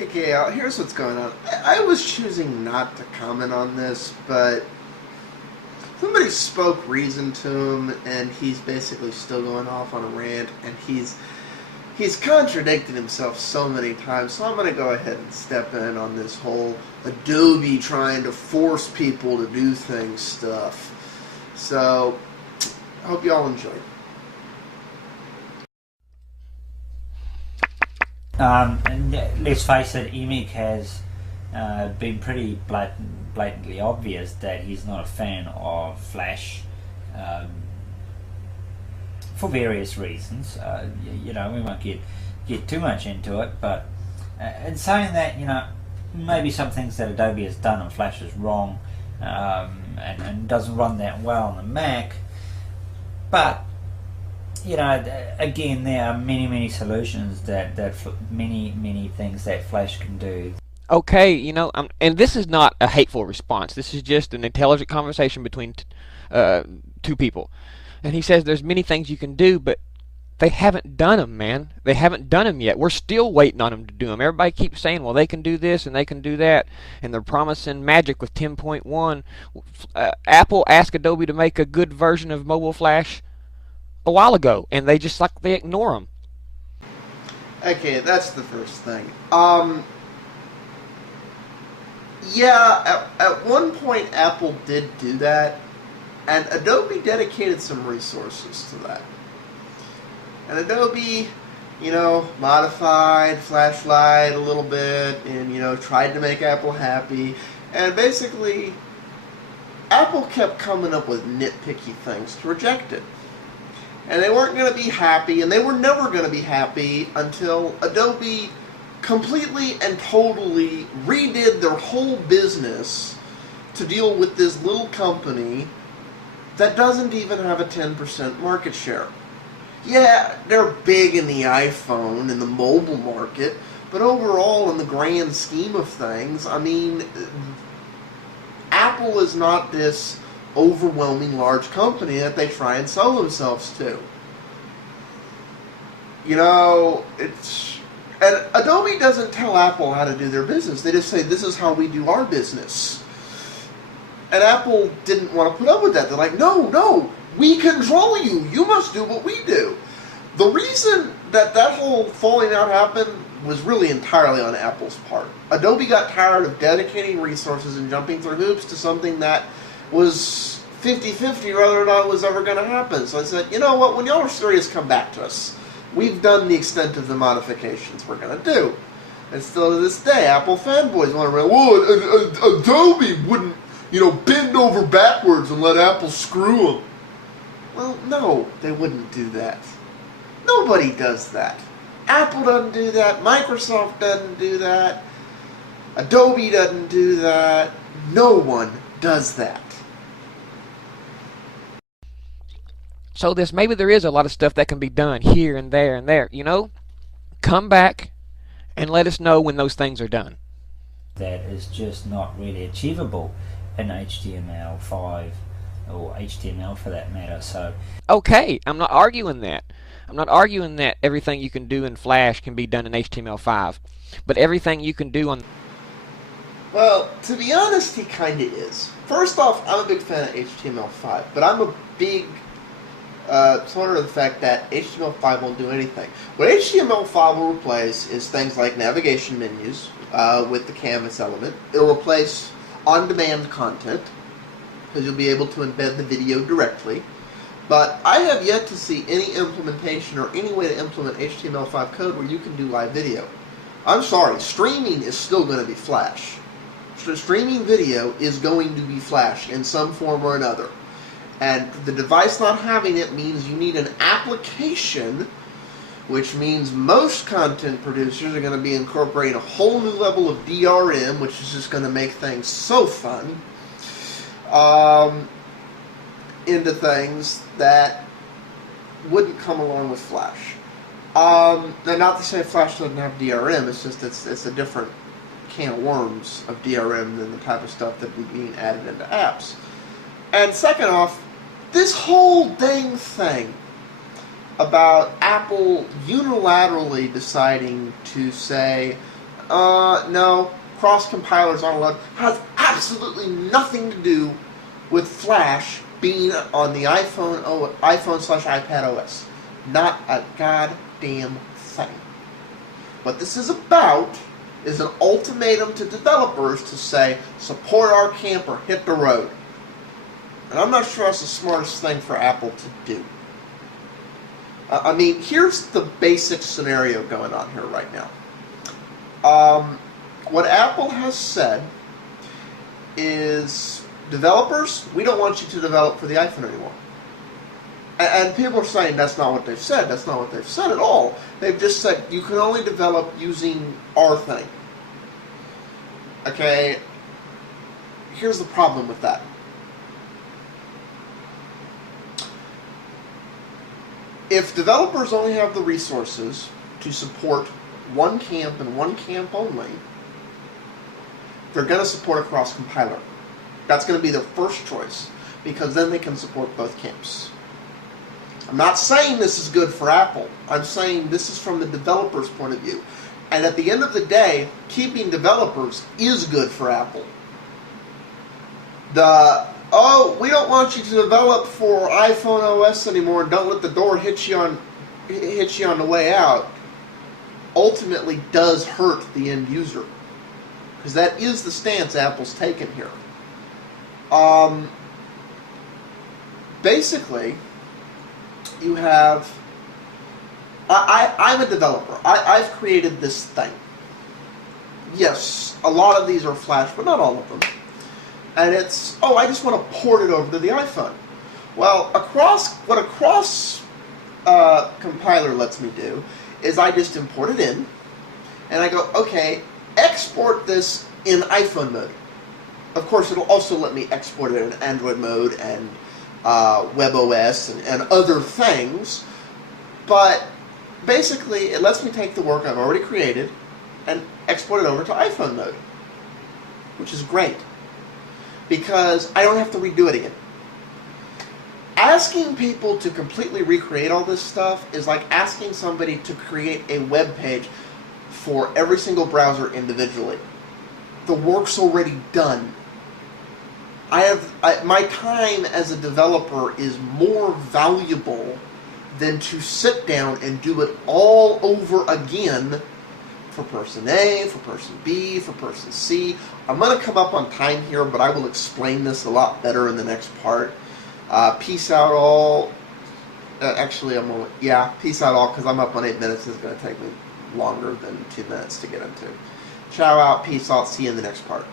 Okay, here's what's going on. I was choosing not to comment on this, but somebody spoke reason to him, and he's basically still going off on a rant, and he's contradicted himself so many times. So I'm going to go ahead and step in on this whole Adobe trying to force people to do things stuff. So I hope you all enjoy. And let's face it, Emeek has been pretty blatantly obvious that he's not a fan of Flash for various reasons. We won't get too much into it, but in saying that, maybe some things that Adobe has done on Flash is wrong and doesn't run that well on the Mac, but again, there are many solutions that many things that Flash can do. Okay, and this is not a hateful response. This is just an intelligent conversation between two people. And he says there's many things you can do, but they haven't done them, man. They haven't done them yet. We're still waiting on them to do them. Everybody keeps saying, well, they can do this and they can do that, and they're promising magic with 10.1. Apple asked Adobe to make a good version of Mobile Flash a while ago, and they ignore them. Okay, that's the first thing. Yeah, at one point Apple did do that, and Adobe dedicated some resources to that. And Adobe, modified Flashlight a little bit, and, tried to make Apple happy, and basically, Apple kept coming up with nitpicky things to reject it. And they weren't going to be happy, and they were never going to be happy until Adobe completely and totally redid their whole business to deal with this little company that doesn't even have a 10% market share. Yeah, they're big in the iPhone and the mobile market, but overall, in the grand scheme of things, Apple is not this overwhelming large company that they try and sell themselves to. And Adobe doesn't tell Apple how to do their business. They just say, this is how we do our business. And Apple didn't want to put up with that. They're like, no, we control you. You must do what we do. The reason that whole falling out happened was really entirely on Apple's part. Adobe got tired of dedicating resources and jumping through hoops to something that was 50-50 whether or not it was ever going to happen. So I said, you know what, when y'all are serious, come back to us. We've done the extent of the modifications we're going to do. And still to this day, Apple fanboys want to run, well, Adobe wouldn't, bend over backwards and let Apple screw them. Well, no, they wouldn't do that. Nobody does that. Apple doesn't do that. Microsoft doesn't do that. Adobe doesn't do that. No one does that. So maybe there is a lot of stuff that can be done here and there and there. Come back and let us know when those things are done. That is just not really achievable in HTML5 or HTML for that matter. So okay, I'm not arguing that. I'm not arguing that everything you can do in Flash can be done in HTML5, but everything you can do on... Well, to be honest, he kind of is. First off, I'm a big fan of HTML5, but I'm a big supporter of the fact that HTML5 won't do anything. What HTML5 will replace is things like navigation menus with the canvas element. It'll replace on-demand content, because you'll be able to embed the video directly. But I have yet to see any implementation or any way to implement HTML5 code where you can do live video. I'm sorry, streaming is still going to be Flash. Streaming video is going to be Flash in some form or another. And the device not having it means you need an application, which means most content producers are going to be incorporating a whole new level of DRM, which is just going to make things so fun, into things that wouldn't come along with Flash. Now, not to say Flash doesn't have DRM, it's just it's a different can of worms of DRM than the type of stuff that would be being added into apps. And second off, this whole dang thing about Apple unilaterally deciding to say, No, cross compilers aren't allowed. Has absolutely nothing to do with Flash being on the iPhone/iPad OS. Not a goddamn thing. What this is about is an ultimatum to developers to say, support our camp or hit the road. And I'm not sure that's the smartest thing for Apple to do. I mean, here's the basic scenario going on here right now. What Apple has said is, developers, we don't want you to develop for the iPhone anymore. And people are saying that's not what they've said. That's not what they've said at all. They've just said you can only develop using our thing. Okay, here's the problem with that. If developers only have the resources to support one camp and one camp only, they're going to support a cross-compiler. That's going to be their first choice, because then they can support both camps. I'm not saying this is good for Apple. I'm saying this is from the developer's point of view. And at the end of the day, keeping developers is good for Apple. We don't want you to develop for iPhone OS anymore, and don't let the door hit you on the way out, ultimately does hurt the end user. Because that is the stance Apple's taken here. Basically, you have... I'm a developer. I've created this thing. Yes, a lot of these are Flash, but not all of them. And it's, I just want to port it over to the iPhone. Well, what a cross compiler lets me do is I just import it in, and I go, okay, export this in iPhone mode. Of course, it'll also let me export it in Android mode and WebOS and other things, but basically it lets me take the work I've already created and export it over to iPhone mode, which is great, because I don't have to redo it again. Asking people to completely recreate all this stuff is like asking somebody to create a web page for every single browser individually. The work's already done. My time as a developer is more valuable than to sit down and do it all over again for person A, for person B, for person C. I'm going to come up on time here, but I will explain this a lot better in the next part. Peace out all. Peace out all, because I'm up on 8 minutes. It's going to take me longer than 2 minutes to get into. Ciao out, peace out, see you in the next part.